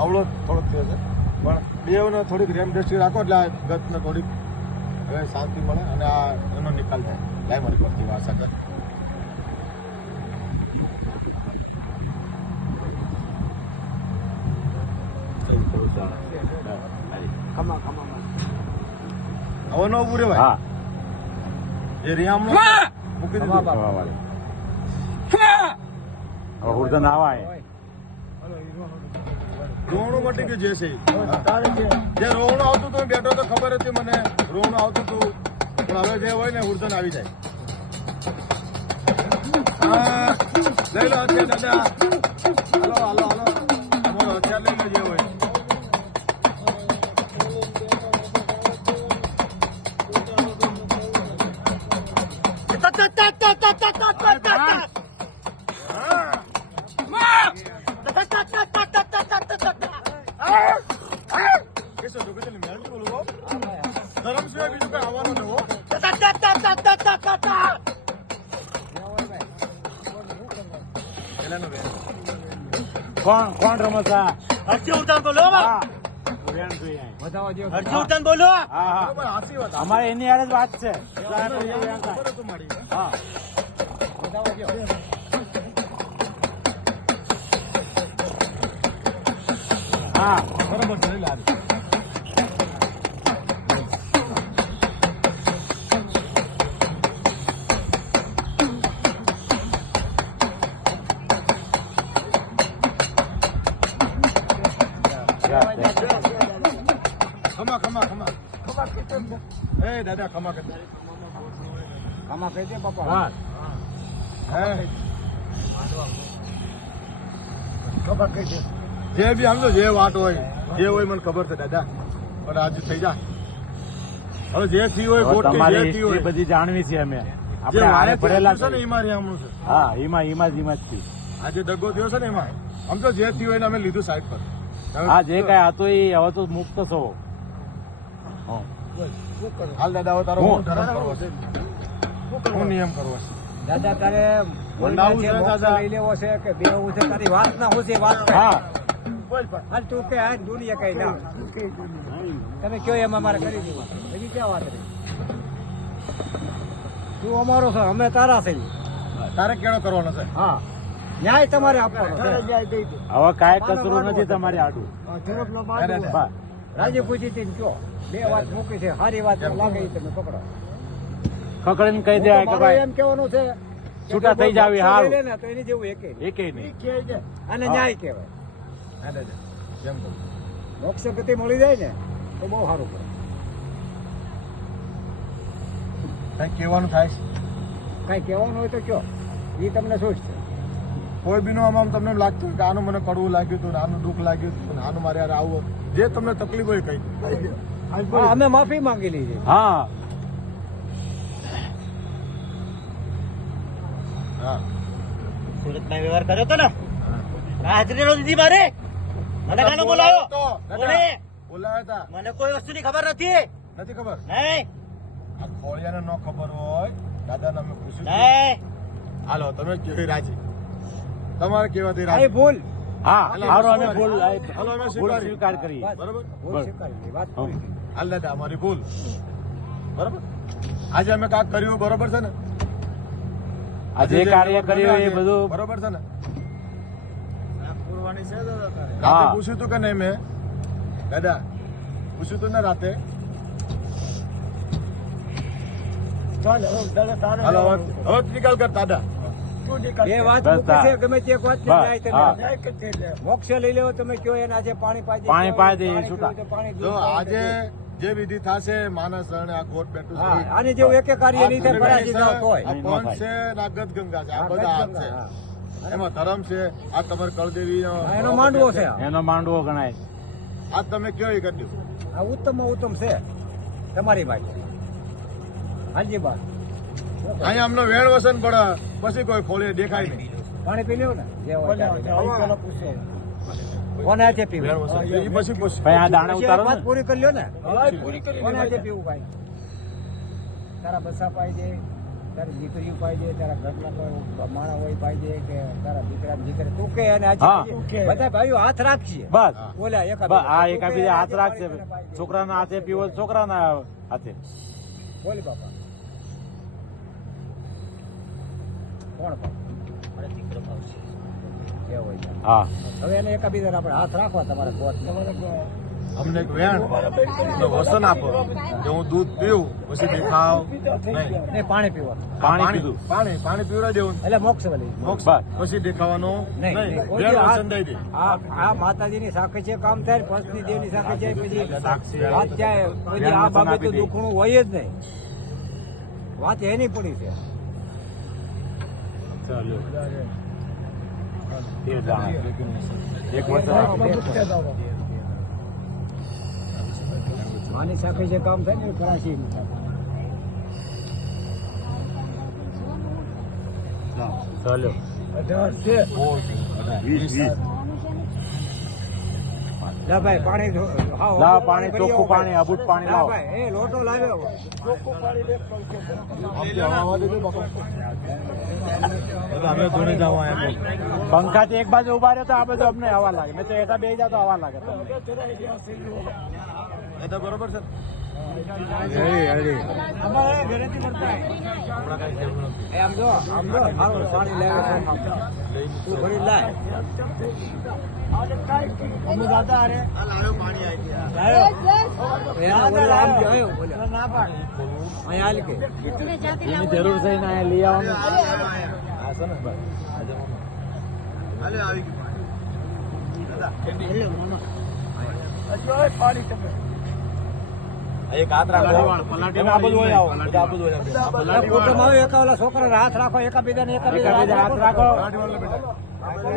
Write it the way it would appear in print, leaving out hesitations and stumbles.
આવડો થોડોક થયો છે પણ બેવને થોડીક રેમ દ્રષ્ટિ રાખો એટલે આ ગતને થોડીક હવે શાંતિ મળે અને આ એનો નિકાલ થાય. લાય મારી પરથી આશા કર. હવે નો ઉભું રેવાય. એ રિયામણો મૂકી દીધું. ઉર્દન આવાય રોવણું મટી ગયું જે છે જે રોવણું આવતું હતું બેઠો તો ખબર હતી મને રોવણું આવતું હતું પણ હવે જે હોય ને ઉર્દન આવી જાય. લઈ લો હથિયાર દાદા. હાલો હાલો હાલો તમારો હથિયાર લઈ લો જે હોય. ધરમ સિવાય બીજું કઈ આવવાનું નહીં. કોણ રમતા હરજી ઉતાન બોલો હરજી ઉતાન બોલો. અમારે એની યાર જ વાત છે. હા હા બરોબર છે. ખમા ખમા ખમા ખમા એ દાદા ખમા કરતા આમાં કહી દે પપ્પા. હા ખબર કઈ છે જે બી સમજો જે વાત હોય જે હોય મને ખબર છે દાદા પણ આજે થઈ જા હવે જે થયું હોય ગોટ જે તમારી થયું હોય બધી જાણવી છે અમે જે આપણે હારે વારે પડેલા છે ને એમાં રેમણું છે. હા એમાં જ થી. આજે દગો થયો છે ને એમાં સમજો જે થયું હોય ને અમે લીધું સાઈડ પર. હા જે કઈ હતું એ હવે તો મુક્ત છો. હાલ દાદા હવે તારો હું? હું ધર્મ કરવો છે હું નિયમ કરવો છે. દાદા તારે વંડાવું છે દાદા. લઈ લેવો છે કે બે છે તારી વાત ના હું છે વાત હા હાલ તું કે આ દુનિયા કઈ ના તમે કયો એમાં મારે કરી દેવા હજી ક્યાં વાત રહી. તું અમારો છે અમે તારા છે. તારે કેળો કરવાનો છે. હા ન્યાય તમારે આપવાનો છે. હવે કાંઈ કચરું નથી તમારે આડું. ઝડપનો અરે, બાજુ બસ. રાજી પૂછી હતી ને કયો બે વાત મૂકી છે સારી વાત લાગે એ તમે પકડો. ખકડીને કહી દેવાય કે મારે ભાઈ એમ કેવાનું છે કે છૂટા થઈ જાવ એ મોક્ષ હારું. લઈ લે ને તો એની જેવું એકે નહીં. એકેય નહીં. અને ન્યાય કહેવાય. હા દાદા જેમ કહું. મોક્ષ ગતિ મળી જાય ને તો બહુ સારું પડે. કઈ કહેવાનું થાય છે કઈ કહેવાનું હોય તો કયો એ તમને શું છે. કોઈ બીનું આમ તમને એમ લાગતું હોય કે આનું મને કડવું લાગ્યું હતું ને આનું દુઃખ લાગ્યું હતું ને આનું મારે યાર આવું જે તમને તકલીફ હોય કઈ હા, અમે માફી માંગી લીધી. હા હા સુરતમાં વ્યવહાર કર્યો તો ને હાજરી નો દીધી મારે મને કાનો બોલાયો તો કોણે? બોલાયા હતા મને કોઈ વસ્તુની ખબર નથી. નથી ખબર નહીં આ ખોળિયાને ન ખબર હોય દાદાને અમે પૂછ્યું હતું. નહીં હાલો તમે કેવી રાજી તમારે કેવાથી આ રાજી ભૂલ હા હાલો, સારું અમે સ્વીકારી. ભૂલ હાલો, અમે ભૂલ સ્વીકારી. સ્વીકાર કરી. બરોબર ભૂલ સ્વીકારી લીધી. વાત પૂરી થઈ. હાલ દાદા અમારી ભૂલ બરોબર આજે અમે કાંક કર્યું બરોબર છે ને આ જે કાર્ય કર્યું એ બધું બરોબર છે ને હા. રાતે પૂછ્યું હતું કે નહીં મેં દાદા પૂછ્યું હતું ને રાતે હાલો હવે નિકાલ કર દાદા એ વાત બસ મૂકી છે ગમે તે એક વાત છે, બસ, ન્યાય તમે હા. મોક્ષ લઈ લેવો તમે કયો એને આજે પાણી પાઈ દે પાણી પાઈ દે, પાણી છૂટા. પીવું તો પાણી જો દૂધ આજે જે વિધિ થશે માનસ અને આ કોટ બેઠું હા આની જેવું એક કાર્ય નહીં થાય પરાજિત ન થાય. આ પંચ છે આ ગત ગંગા છે આ બધા હાથ છે હા. એમાં ધરમ છે આ તમારે કળદેવી હા, એનો માંડવો છે આ. એનો માંડવો ગણાય. આ તમે કયો એ કરી દો આ ઉત્તમમાં ઉત્તમ છે તમારી વાત હાજી વાત અહીંયા અમને વેણ વસન પડે પછી કોઈ ખોલે દેખાય નહીં પાણી પી લેવું ને જે હોય તે. કોને હાથે પીવું વેણ વસન એ પછી પૂછ ભાઈ આ દાણે પછી ઉતારો વાત ને. પૂરી કરી લ્યો ને પૂરી કરી કોને હાથે પીવું ભાઈ તારા બસા પાઈ દે તારી દીકરીઓ પાઈ દે, તારા ઘરના કોઈ માણસ હોય પાઈ દે, કે તારા દીકરા દીકરી તું કે અને હા. આજે બધા ભાઈઓ હાથ રાખીએ. બસ ઓલા બસ આ એકાબીજા હાથ રાખશે. છોકરાના હાથે પીવો તો છોકરાના હાથે. બોલ બાપા કોણ બાપા મારા દીકરો ભાવશે. જે હોય છે. હા હવે એને એકાબીજાને આપણે હાથ રાખવા તમારે કોટ અમને એક વેણ અમને વસન આપો કે હું દૂધ પીવું પછી દેખાવ નહીં. ને પાણી પીવા પાણી પીધું. પાણી પીવડાવી દેવું એટલે મોક્ષ વળી મોક્ષ. બસ. પછી દેખાવાનું નહીં નહીં. નહીં. વેણ આ- વસન દઈ દે. આ માતાજીની સાખે છે કામ થાય, પંચની દેવની સાખે જાય, પછી સાક્ષી વાત જાય, પછી આ બાબતે તો દુખણું હોય જ નહીં. વાત એની પડી છે. ચાલો એ જાણે. એક વર્ષ માની સાખે જે કામ થાય ને એ કરાશી ચાલો 20 લા ભાઈ પાણી હાવ લાવ પાણી, ચોખ્ખું પાણી, અબૂટ પાણી લા લાવો. ભાઈ એ લોટો લાવ્યો ચોખ્ખું પાણી દે. આપણે હવા દેજો બાપા. એટલે અમે ધોને જાવ અહીંયા તો. પંખાથી એક બાજુ ઉભા રહ્યો તો આ બધું અમને હવા લાગે. મેં તો એટા બે જાવ તો હવા લાગે તમને. એ તો બરોબર છે. અમારે ઘરેથી મળતા એ આમ જો હારું પાણી લાવે છે. તું ભરી લાય. અમે દાદા અરે લાયો. એના બોલે આમ જોયો બોલે ના પાડે અહીંયા હાલ કે એની જરૂર છે ને અહીંયા લઈ આવવાનું. હા છે ને બસ. હાલે આવી ગયું. એક હાથ રાખો. તમે આ બધું હોય આવો. આ બધું હોય આવો. કુટુંબ આવે એકા ઓલા છોકરાને હાથ રાખો, એકાબીજાને એકાબીજા હાથ રાખો.